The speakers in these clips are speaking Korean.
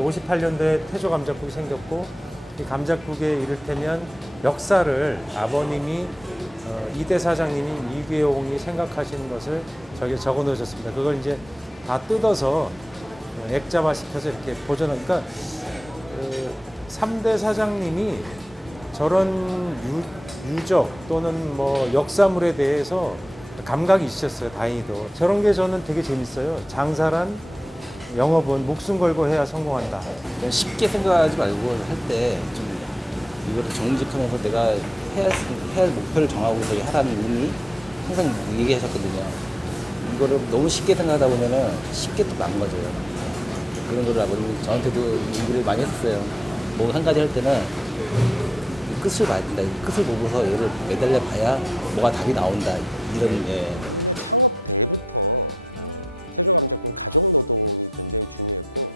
58년도에 태조 감자국이 생겼고 이 감자국의 이를테면 역사를 아버님이 이대 사장님인 이규용이 생각하시는 것을 저기에 적어 놓으셨습니다. 그걸 이제 다 뜯어서 액자화 시켜서 이렇게 보존하니까 3대 사장님이 저런 유적 또는 뭐 역사물에 대해서 감각이 있으셨어요. 다행히도. 저런 게 저는 되게 재밌어요. 장사란 영업은 목숨 걸고 해야 성공한다. 쉽게 생각하지 말고 할 때 좀 이거를 정직하면서 내가 해야 할 목표를 정하고 저기 하라는 의미 항상 얘기하셨거든요. 이거를 너무 쉽게 생각하다 보면은 쉽게 또 망가져요. 그런 거를 아버님이 저한테도 얘기를 많이 했었어요. 뭐 한 가지 할 때는 끝을 봐야 된다. 끝을 보고서 얘를 매달려 봐야 뭐가 답이 나온다. 이런 근데 창업 때부터 태조 감자국 가족 노동이 굉장히 중요했고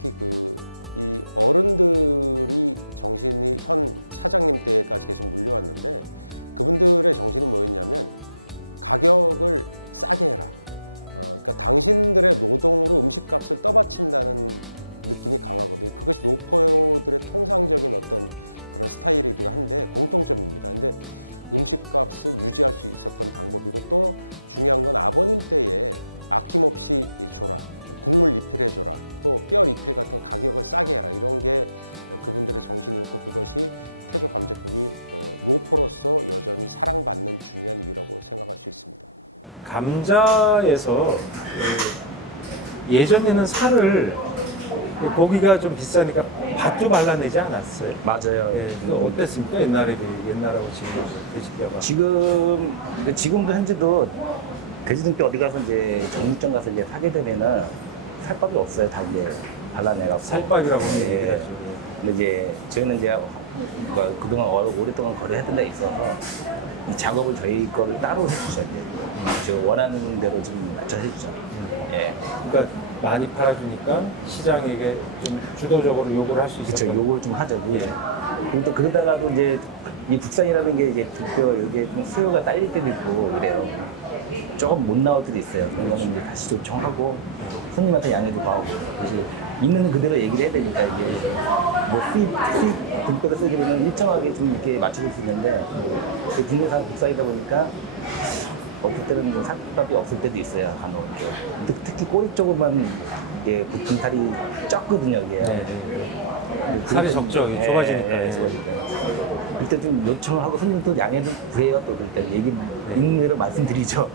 특히 이 어른들이 정신이 현 사장님 때까지 계속 물려왔는데 그분들의 정신이 뭐였냐면 가격을 싸게 해라. 그러니까 당신들의 노동으로 음식값을 떠받친다는 느낌이 강하거든요. 그것이 노포들의 통상적인 어떤 그런 스타일이기도 한데 공통점입니다. 근데 음식값을 유지할 수 있었던 방법이고 또 중요한 건 아버님 때에 아낌없이 줘라. 국물 리필해줘라. 또 뼈 리필 같은 가격을 싸게 해라. 이런 게 그분들의 정신이었고 그것이 태조 감자국이 노포로서 여전히 사랑받는 중요한 이유라고 생각할 수 있습니다. 감자에서 예전에는 살을 고기가 좀 비싸니까 밭도 발라내지 않았어요? 맞아요. 예, 그 어땠습니까? 옛날하고 지금 드시다가 지금도 현재도 대중께 어디 가서 이제 음식점 가서 이제 하게 되면은 살밥이 없어요. 다 발라내라고. 살밥이라고 얘기를 하죠. 이게 지금은 이제 그동안 오랫동안 플랫가 있어서 작업을 저희 거를 따로 해주죠. 원하는 대로 좀 맞춰주죠. 그러니까 많이 팔아주니까 시장에게 좀 주도적으로 요구를 할 수 있었던. 요걸 좀 하죠. 예. 근데 그러다가도 이제 이 국산이라는 게 이게 좀 수요가 딸릴 때도 있고 조금 못 나올 때도 있어요. 그렇죠. 다시 좀 정하고 손님한테 양해도 하고 있는 그대로 얘기를 해야 되니까 이게 그래서 우리는 일정하게 좀 이렇게 맞추고 있는데 국내산 비싸다 보니까 거기 때는 뭐 상품밖에 없을 때도 있어요. 특히 꼬리 쪽으로만 살이 적거든요. 네. 살이 적죠. 좁아지니까. 예. 좀 요청하고 손님도 양해도 돼요. 얘기 있는 대로 말씀드리죠.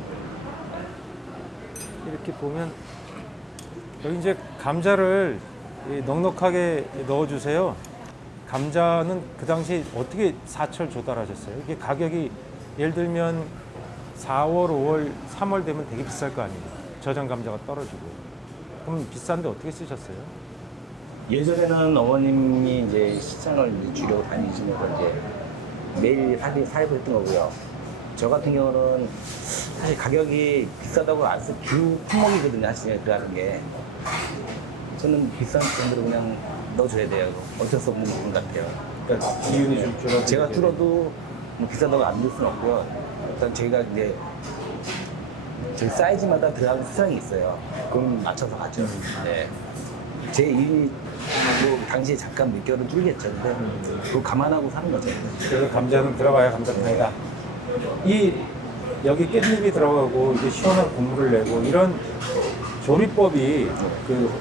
이렇게 보면 여기 이제 감자를 넉넉하게 넣어주세요. 감자는 그 당시 어떻게 사철 조달하셨어요? 이게 가격이 예를 들면 4월, 5월, 3월 되면 되게 비쌀 거 아니에요? 저장 감자가 떨어지고. 그럼 비싼데 어떻게 쓰셨어요? 예전에는 어머님이 이제 시장을 주로 다니시는데 매일 사람이 살고 있더라고요. 저 같은 경우는 사실 가격이 비싸다고 안 쓰고 주품목이거든요. 사실 그 하는 게 저는 비싼 돈을 그냥 넣어줘야 돼요. 어쩔 수 없는 부분 같아요. 그러니까 비율이 좀 제가 줄어들게 되고. 들어도 비싸다고 안 넣을 수 없고 일단 저희가 이제 그 사이즈마다 들어가는 수량이 있어요. 그럼 맞춰서 맞춰주는데 제 이름이 당시에 잠깐 느껴본 틀렸죠. 그거 감안하고 사는 거죠. 그래서 감자는 들어가야 감자탕이다. 여기 깻잎이 들어가고 이제 시원한 국물을 내고 이런 조리법이 그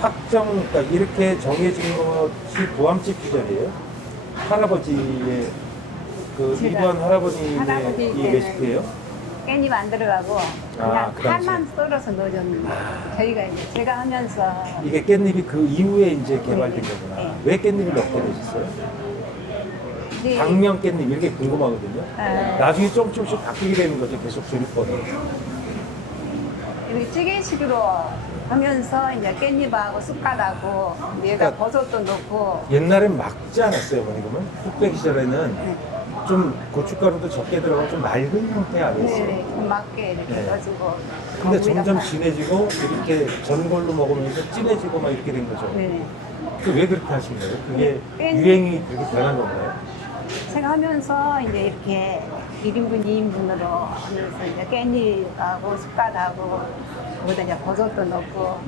확정, 그러니까 이렇게 정해진 것이 부함집 시절이에요. 할아버지의 그 제가 이번 할아버지의 할아버지 이 때는 레시피예요? 깻잎 안 들어가고 그냥 그 당시에. 칼만 썰어서 넣어줬는데 저희가 이제 제가 하면서 이게 깻잎이 그 이후에 이제 개발된 네네. 거구나. 네. 왜 깻잎을 넣게 되셨어요? 이제 당면 깻잎 이렇게 궁금하거든요. 네. 나중에 조금씩 바뀌게 되는 거죠. 계속 조리법이. 이렇게 찌개식으로 하면서 이제 깻잎하고 쑥갓하고 여기다 그러니까 버섯도 넣고 옛날엔 막지 않았어요, 어머님은? 뚝배기 시절에는 네. 좀 고춧가루도 적게 들어가 좀 맑은 형태 아니었어요? 네네 좀 맞게 이렇게 네. 떠주고 근데 거기다 점점 파- 진해지고 이렇게 전 걸로 먹으면서 진해지고 막 이렇게 된 거죠. 네네 그 왜 그렇게 하신 거예요? 그게 깻잎- 유행이 그렇게 변한 건가요? 제가 하면서 이제 이렇게 1인분, 2인분으로 하면서 이제 깻잎하고 쑥갓하고 거기다 이제 버섯도 넣고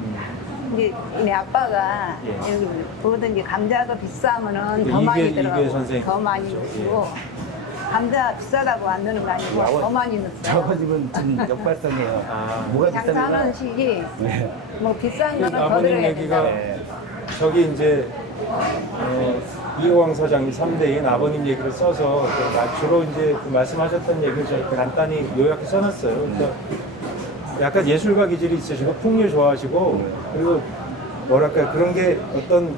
이제 내 아빠가 예. 여기 뭐든지 감자도 비싸면은 더 이게- 많이 이게 들어가고 선생님. 더 많이 넣으시고 감자 비싸다고 안 넣는 거 아니고 더 많이 넣었어요. 지금 역발상이에요. 아, 우리 장사하는 식이 뭐 비싼 거는 더 아버님 들어가야 얘기가 된다고. 저기 이제 이호광 사장님 3대인 아버님 얘기를 써서 주로 이제 그 말씀하셨던 얘기를 저렇게 간단히 요약해 써놨어요. 그러니까 약간 예술가 기질이 있으시고 풍류 좋아하시고 그리고 뭐랄까 그런 게 어떤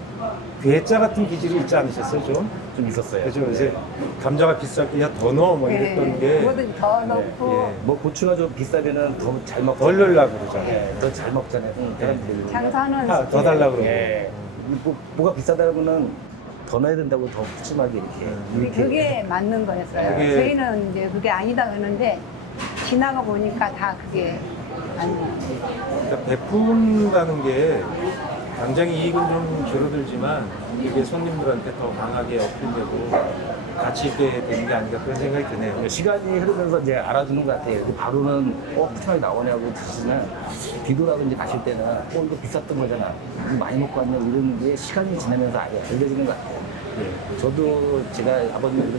괴짜 같은 기질이 있지 않으셨어요 좀? 그렇죠. 그래서 감자가 비쌀 때 야 더 넣어 뭐 예, 이랬던 게 뭐든지 더 넣고 뭐 고추가 좀 비싸면은 더잘 먹. 덜 넣으려고 그러잖아요. 예. 잘 먹잖아요. 장사하는 아, 더 달라고 식이- 그러네. 예. 뭐가 비싸다면은 더 넣어야 된다고 더 푸짐하게 이렇게. 그게 맞는 거였어요. 그게- 저희는 이제 그게 아니다 그러는데 지나가 보니까 다 그게 맞는 거예요. 그러니까 베푼다는 게 당장 이익은 좀 줄어들지만 이게 손님들한테 더 강하게 어필되고 가치 있게 되는 게 아닌가 그런 생각이 드네요. 시간이 흐르면서 이제 알아두는 것 같아요. 바로는 정말 나오냐고 하지만 비교하고 이제 가실 때는 이게 비쌌던 거잖아. 좀 많이 먹고 왔는 이런 게 시간이 지나면서 알게 알려지는 것 같아요. 저도 제가 아버님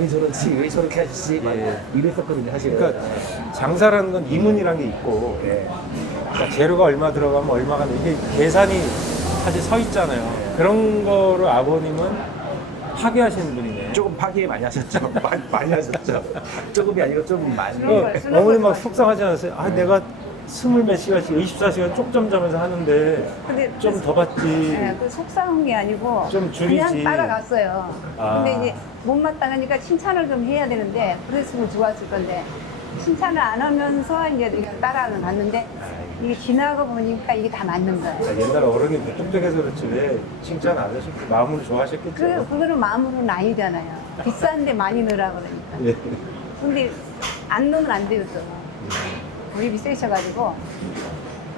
왜 저렇지 왜 저렇게 하시지 이랬었거든요. 사실. 그러니까 장사라는 건 이문이란 게 있고 그러니까 재료가 얼마 들어가면 얼마가 이게 계산이 사실 서 있잖아요. 그런 거를 아버님은 파괴하시는 분이네. 좀 파괴 많이 하셨죠. 많이 하셨죠. 조금이 아니라 좀 많이. 그런 걸 쓰는 어머니 걸 막 좋아하시고. 속상하지 않았어요? 아 내가 20몇 시간씩 24시간 쪽점점에서 하는데 근데 좀 그- 더 받지. 예, 그 속상한 게 아니고 좀 줄이지. 그냥 따라갔어요. 아. 근데 이제 못마땅하니까 칭찬을 좀 해야 되는데 그랬으면 좋았을 건데 칭찬을 안 하면서 이제 그냥 따라는 갔는데 이게 지나가 보니까 이게 다 맞는 거예요. 아, 옛날 어른이 무뚝뚝해서 그렇지 왜 칭찬 안 하셨고 마음으로 좋아하셨겠죠. 그거는 마음으로는 아니잖아요. 비싼데 많이 넣으라 그러니까. 예. 근데 안 넣으면 안 돼요 또. 고집이 세셔가지고.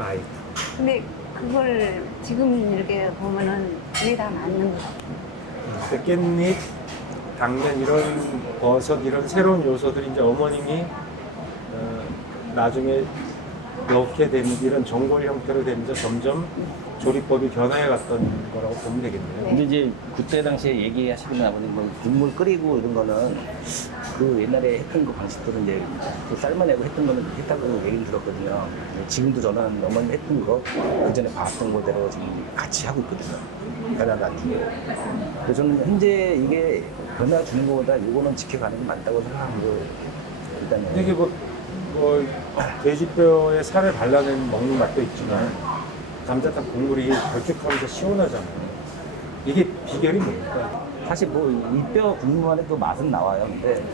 아이. 근데 그걸 지금 이렇게 보면은 그게 다 맞는 것 같아요. 깻잎, 당면 이런 버섯 이런 새로운 요소들이 이제 어머님이 나중에 넣게 된 이런 전골 형태로 되면서 점점 조리법이 변화해 갔던 거라고 보면 되겠네요. 네. 우리 이제 그때 당시에 얘기하시는 아버님 뭐 국물 끓이고 이런 거는 그 옛날에 했던 그 방식으로 이제 삶아내고 했던 거는 했다고 얘기 들었거든요. 지금도 저는 어머니 했던 거 그전에 봤던 거 같이 하고 있거든요. 하다가 이게 저는 현재 이게 변화 주는 거보다 이거는 지켜가는 게 맞다고 생각해요. 근데 이게 돼지뼈에 살을 발라낸 먹는 맛도 있지만 감자탕 국물이 걸쭉하면서 시원하잖아요. 이게 비결이 뭡니까? 사실 뭐뼈 국물만 해도 맛은 나와요.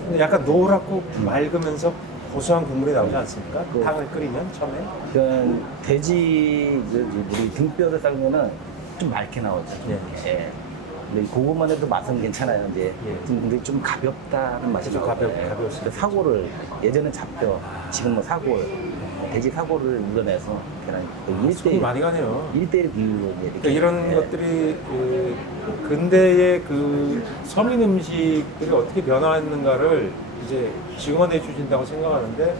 근데 약간 노랗고 맑으면서 고소한 국물이 나오지 않습니까? 탕을 끓이면 처음에. 그 돼지 등뼈를 삶으면 좀 맑게 나오죠. 예. 그거만 해도 맛은 괜찮아요. 이제 예. 좀 가볍다는 맛이 좀 가벼웠어요. 사고를 예전에 잡고 지금은 사고를 돼지 사고를 이겨내서 손이 많이 가네요. 1대1 그러니까 이런 것들이 그 근대의 그 서민 음식들이 어떻게 변화했는가를 이제 증언해 주신다고 생각하는데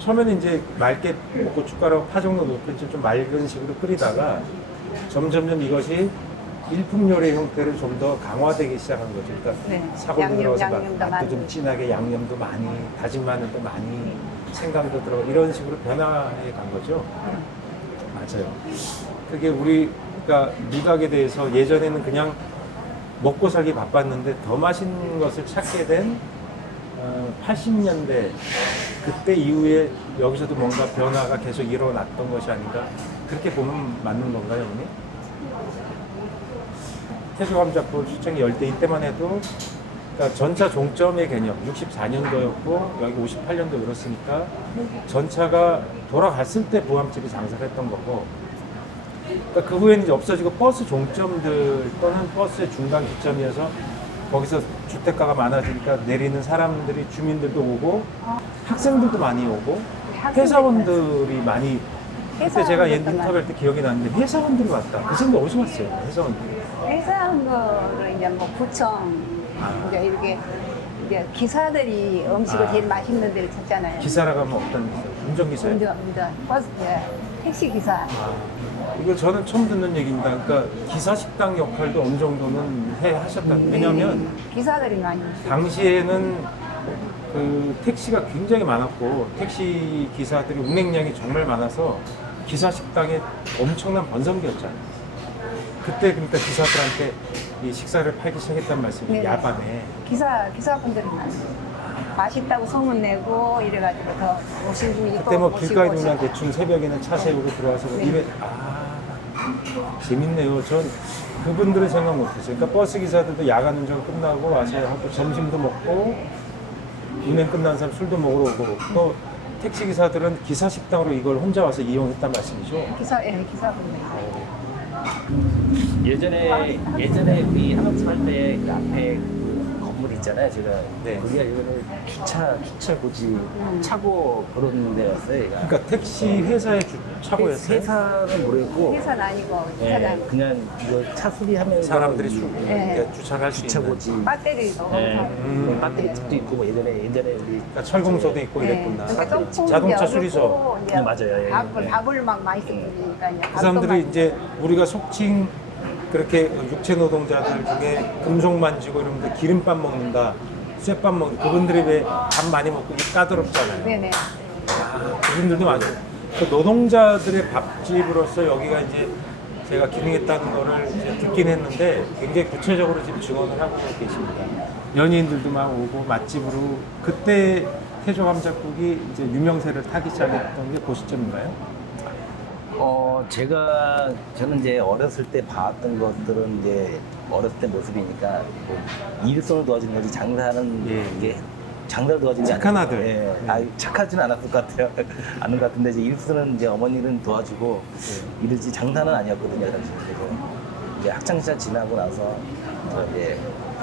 처음에는 이제 맑게 뭐 고춧가루 파 정도 넣고 이제 좀 맑은 식으로 끓이다가 점점점 이것이 일품 요리 형태로 좀 더 강화되기 시작한 거죠. 그러니까 네. 사골 양념, 들어가서 양념도 맛도 좀 만들고. 진하게 양념도 많이 다진 마늘도 많이 네. 생강도 들어가고 이런 식으로 변화해 간 거죠. 네. 맞아요. 그게 우리가 미각에 대해서 예전에는 그냥 먹고 살기 바빴는데 더 맛있는 것을 찾게 된 80년대 그때 이후에 여기서도 뭔가 변화가 계속 일어났던 것이 아닌가 그렇게 보면 맞는 건가요, 형님? 태조감자포 추천이 열 때 이때만 해도 그러니까 전차 종점의 개념 64년도였고 여기 58년도 그렇으니까 전차가 돌아갔을 때 부함집이 장사를 했던 거고 그러니까 그 후에는 이제 없어지고 버스 종점들 또는 버스의 중간 기점이어서 거기서 주택가가 많아지니까 내리는 사람들이 주민들도 오고 학생들도 많이 오고 네, 학생들이 회사원들이 많이 그때 제가 회사원들도 인터뷰할 때 기억이 나는데 회사원들이 왔다. 그 생각 어디서 왔어요? 회사원들이. 회사원들은 이제 뭐 구청 이제 이렇게 이제 기사들이 음식을 아. 제일 맛있는 데를 찾잖아요. 기사라고 하면 어떤 기사? 운전기사? 운전 버스 예. 택시 기사. 이거 저는 처음 듣는 얘기입니다. 그러니까 기사 식당 역할도 어느 정도는 하셨다. 왜냐하면 기사들이 많이 오시고. 당시에는 그 택시가 굉장히 많았고 택시 기사들이 운행량이 정말 많아서 기사 식당에 엄청난 번성기였잖아요. 그때 그러니까 기사들한테 이 식사를 팔기 시작했단 말씀이죠. 네네. 야밤에. 기사분들이 많아요. 맛있다고 소문내고 이래가지고 더 오신 분이 그때 또 뭐 모시고 길가에 오시고. 누나 대충 새벽에는 차 세우고 들어와서 네. 입에 재밌네요. 전 그분들은 생각 못했어요. 그러니까 버스 기사들도 야간 운전 끝나고 와서 하고 점심도 먹고 운행 끝난 사람 술도 먹으러 오고 또 택시 기사들은 기사 식당으로 이걸 혼자 와서 이용했단 말씀이죠. 기사분들이. 예전에 우리 학원집 할 때 그 앞에 건물 있잖아요. 제가 네. 우리가 이거를 기차 고지 차고 그러는데 그러니까 택시 회사의 차고였어요. 회사는 모르고 회사는 아니고 주차장. 그냥 차 소리하면 사람들이 네. 이렇게 주차를 할 수 있는. 배터리도 거기서 만들어요. 그러니까 철공소도 있고 네. 이랬구나. 그러니까 조금 이제 자동차 수리소. 어렵고 이제 맞아요. 밥을 막 많이 쓰니까 이제 그 밥도 사람들이 많이. 이제 우리가 속칭 그렇게 육체 노동자들 중에 금속 만지고 이러면서 기름밥 먹는다, 쇠밥 먹는다. 그분들이 왜 밥 많이 먹고 입 까다롭잖아요. 네네. 그분들도 많고 그 노동자들의 밥집으로서 여기가 이제 제가 기능했다는 거를 이제 듣긴 했는데 굉장히 구체적으로 지금 지원을 하고 계십니다. 연예인들도 막 오고 맛집으로 그때 태조감자국이 이제 유명세를 타기 시작했던 게 그 시점인가요? 저는 이제 어렸을 때 봐왔던 것들은 이제 어렸을 때 모습이니까 일성을 도와준 거지 장사하는 게 장사를 도와준 착한 아들. 착하지는 않았을 것 같아요. 아닌 것 같은데 이제 일수는 이제 어머니는 도와주고 이제 장사는 아니었거든요. 이제 학창시절 지나고 나서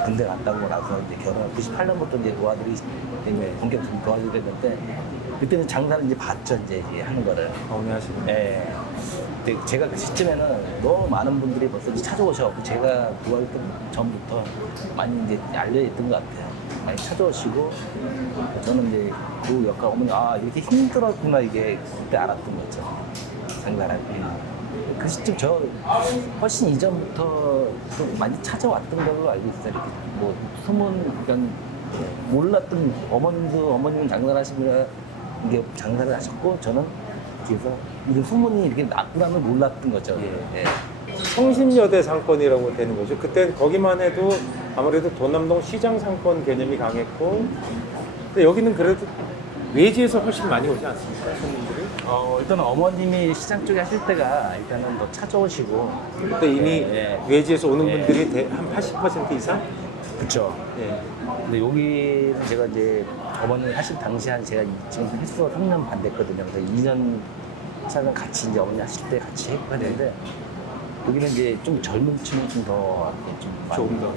인생 안 갖고 나서 이제 결혼 98년부터 이제 도와드리시는 본격적으로 도와주게 됐는데 그때는 장사를 이제 봤죠 이제 하는 거를. 어머니 하시는 거. 근데 제가 그 시점에는 너무 많은 분들이 찾아오셔서 제가 그걸 전부터 많이 이제 알려졌던 것 같아요. 많이 찾아오시고 저는 이제 그 옆에 어머니 이렇게 힘들었구나 이게 그때 알았던 거죠. 장사하는구나. 그 시점 저 훨씬 이전부터 많이 찾아왔던 걸로 알고 있어요. 뭐 한번 그러니까 몰랐던 어머님은 장사를 하시니까 이게 장사를 하시고 저는 이제 소문이 이렇게 났구나는 몰랐던 거죠. 성신여대 상권이라고 되는 거죠. 그때 거기만 해도 아무래도 도남동 시장 상권 개념이 강했고 근데 여기는 그래도 외지에서 훨씬 많이 오지 않습니까? 손님들이? 일단 어머님이 시장 쪽에 하실 때가 일단은 뭐 찾아오시고 그때 이미 외지에서 오는 분들이 한 80% 이상? 그렇죠. 예. 근데 여기 제가 이제 어머님 하신 당시 한 제가 지금 3년 반 됐거든요. 2년 이상은 같이 이제 어머니 하실 때 같이 하는데 여기는 이제 좀 젊은 층이 조금 더.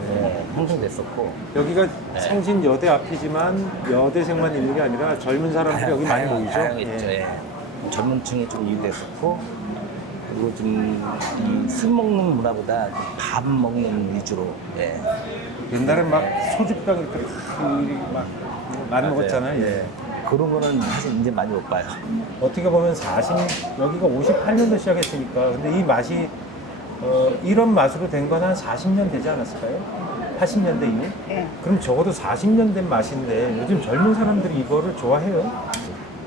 형성됐었고 여기가 성신여대 앞이지만 여대생만 있는 게 아니라 젊은 사람들이 여기 많이 모이죠. 예. 젊은 층이 좀 유행했고 그리고 술 먹는 문화보다 밥 먹는 위주로 옛날에 막 소주병 이렇게 막 많이 먹었잖아요. 예. 그런 거는 사실 이제 많이 못 봐요. 어떻게 보면 여기가 58년도 시작했으니까 근데 이 맛이 이런 맛으로 된 건 한 40년 되지 않았을까요? 80년대 이후? 예. 그럼 적어도 40년 된 맛인데 요즘 젊은 사람들이 이거를 좋아해요?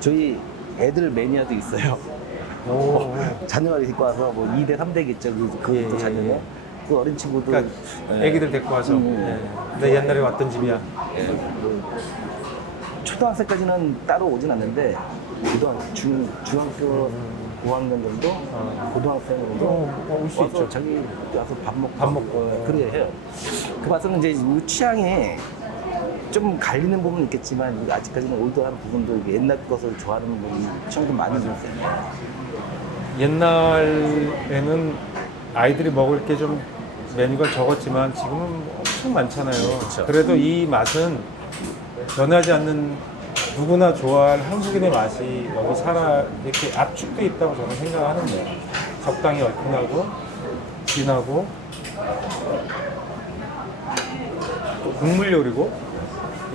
저희 애들 매니아도 있어요. 오. 자녀를 데리고 와서 뭐 2대 3대 기체로 예, 예, 예. 그 어린 친구들 그러니까 애기들 데리고 와서 내 옛날에 왔던 집이야. 초등학생까지는 따로 오진 않는데 중학교 5학년 정도 고등학생 올 수 있죠. 밥 먹고. 그 와서 이제 취향에 좀 갈리는 부분은 있겠지만 아직까지는 우리도 옛날 것을 좋아하는 취향이 많이 맞아. 있어요. 옛날에는 아이들이 먹을 게 좀 메뉴가 적었지만 지금은 엄청 많잖아요. 그래도 이 맛은 변하지 않는 누구나 좋아할 한국인의 맛이 여기 이렇게 압축돼 있다고 저는 생각하는데 적당히 얼큰하고 진하고 또 국물 요리고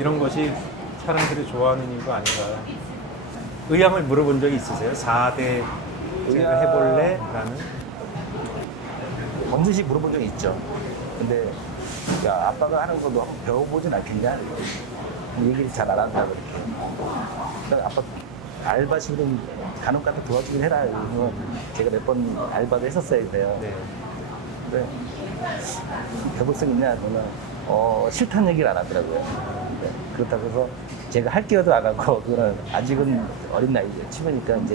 이런 것이 사람들이 좋아하는 이유가 아닌가. 의향을 물어본 적이 있으세요? 4대 감자를 해볼래? 라는. 언제씩 물어본 적이 있죠. 근데 야 아빠가 하는 거 뭐 한번 배워보진 않겠냐? 일이 잘 안 한다고. 그러니까 아빠 알바식은 간혹 가다 도와주긴 해라. 그래서 제가 몇 번 알바도 했었어요. 그래요. 네. 저도 쓰느냐 그러면 싫다는 얘기를 안 하더라고요. 그러니까 그래서 제가 할게요도 안 하고 아직은 어린 나이에 처음이니까 이제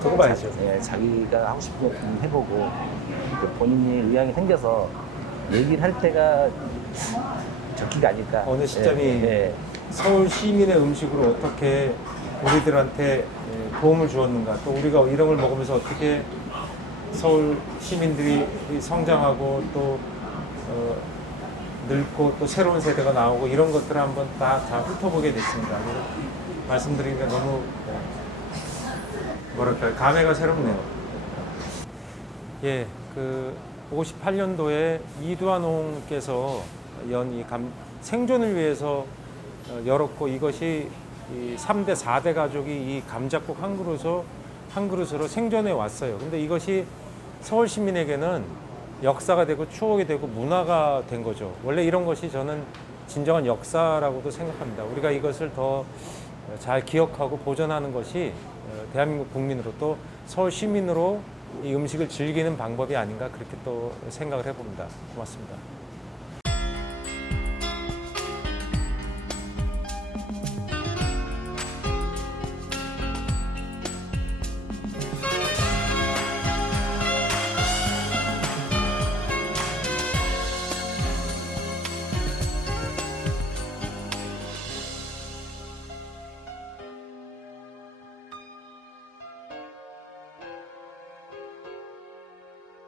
그거 봐야죠. 네, 자기가 하고 싶은 거 해보고 본인이 의향이 생겨서 얘기를 할 때가 적기가 아닐까. 어느 시점이 서울 시민의 음식으로 어떻게 우리들한테 도움을 주었는가, 또 우리가 이런 걸 먹으면서 어떻게 서울 시민들이 성장하고 또 늙고 또 새로운 세대가 나오고 이런 것들을 한번 다 훑어보게 됐습니다. 말씀드리기가 너무 뭐랄까 감회가 새롭네요. 예, 그 58년도에 이두환 홍께서 연 이 생존을 위해서 열었고, 이것이 이 3대, 4대 가족이 이 감자국 한 그릇으로 생존해 왔어요. 근데 이것이 서울 시민에게는 역사가 되고 추억이 되고 문화가 된 거죠. 원래 이런 것이 저는 진정한 역사라고도 생각합니다. 우리가 이것을 더 잘 기억하고 보존하는 것이 대한민국 국민으로 또 서울 시민으로 이 음식을 즐기는 방법이 아닌가 그렇게 또 생각을 해봅니다. 고맙습니다.